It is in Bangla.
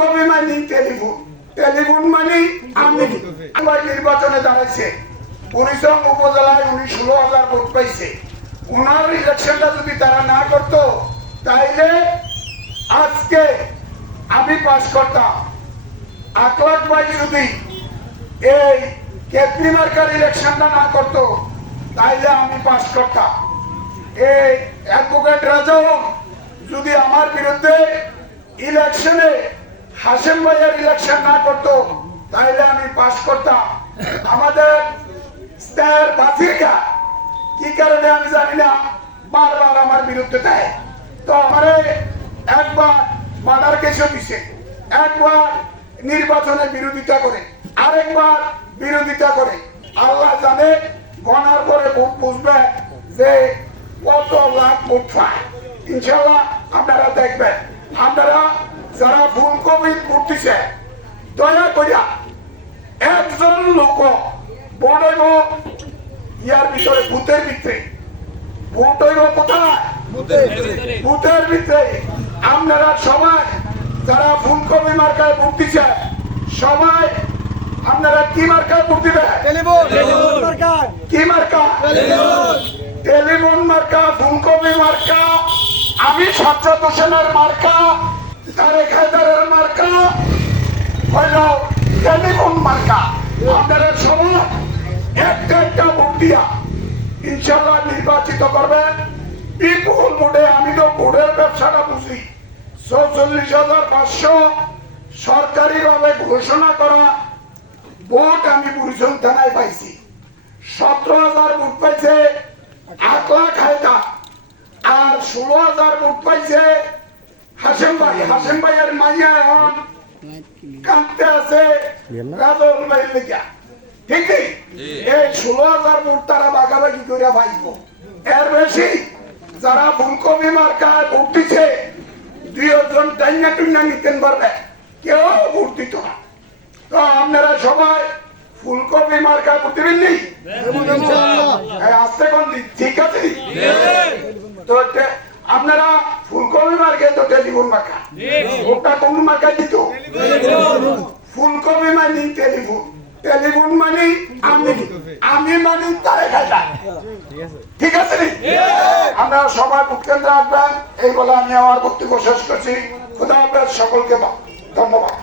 ফুলকপি মানি টেলিফোন? টেলিফোন মানি আমি আমার নির্বাচনে দাঁড়াইছে। পরিশ্রম উপজেলায় উনি ষোলো হাজার ভোট পাইছে। ওনার ইলেকশনটা যদি তারা না করতো, তাইলে আজকে আমি পাস করতাম। আকলাক ভাই যদি এই কেতনি মার্কার ইলেকশনটা না করতো, তাইলে আমি পাস করতাম। এই অ্যাডভোকেট রাজাও যদি আমার বিরুদ্ধে ইলেকশনে হাসেম ভাইয়ের ইলেকশন না করতো, তাইলে আমি পাস করতাম। আমাদের স্টার বাসিকা কি কারণে আমি জানি না, বারবার আমার বিরুদ্ধে দেয়। তো আমারে একবার মার্ডার কেসও দিছে। একবার নির্বাচনে বিরোধিতা করে, আরেকবার বিরোধিতা করে। আল্লাহ জানে, গণার পরে বুঝবে যে কত লাখ পায়। ইনশাল্লাহ আপনারা দেখবেন আপনারা যারা ফুলকপি ভোট দিছে দয়া করিয়া একজন লোক বড় ইয়ার ভিতরে ভূতের ভিতরে। ভূত হইব কোথায়? ভূতের ভিতরে। আপনারা সবাই যারা ফুলকপি মার্কায় ভোট দিছে সবাই আপনারা কি মার্কায় ভোট দিবে? কি মার্কা টেলিফোন। মার্কা ফুলকপি মার্কা আমি সজ্জাদ হোসেনের মার্কা তারেক হায়দারের মার্কা হইল টেলিফোন মার্কা। আপনারা সবাই একটা একটা ভোট দিয়া ইনশাল্লাহ নির্বাচিত করবেন। বিপুল ভোটে আমি তো ভোটের ব্যবসাটা বুঝি। চৌচল্লিশ হাজার পাঁচশো সরকারি ভাবে ঘোষণা করা ভোট আমি বুড়িচং থানায় পাইছি। সতেরো হাজার ভোট পাইছে আট লাখ হায়দা আর ষোলো হাজার ভোট পাইছে হাসেম ভাই। হাসেম ভাইয়ের মাইয়া এখন কাঁদতে আছে রাজল লেগা ঠিকই এই ষোলো হাজার ভোট তারা বাগাবাগি করে পাইব এর বেশি যারা ফুলকপি মার্কায় ভোট দিছে দুই জন টাইনা টুইনা নিতেন পারবে। কেউ ভোট দিত না। তো আপনারা সবাই ফুলকপি মার্কা ভোট দিবেন নি? এই আসতে কোন ঠিক আছে? তো তে- আপনারা ফুলকপি মার্কে তো টেলিফোন মার্কা ওটা কোন মার্কা দিত? ফুলকপি মানি টেলিফোন। টেলিফোন মানি আমি। আমি মানি তারে খাইটা ঠিক আছে আমরা সবাই কেন্দ্র রাখবেন এই বলে আমি আমার বক্তব্য শেষ করছি। খুদা আপনার সকলকে ধন্যবাদ।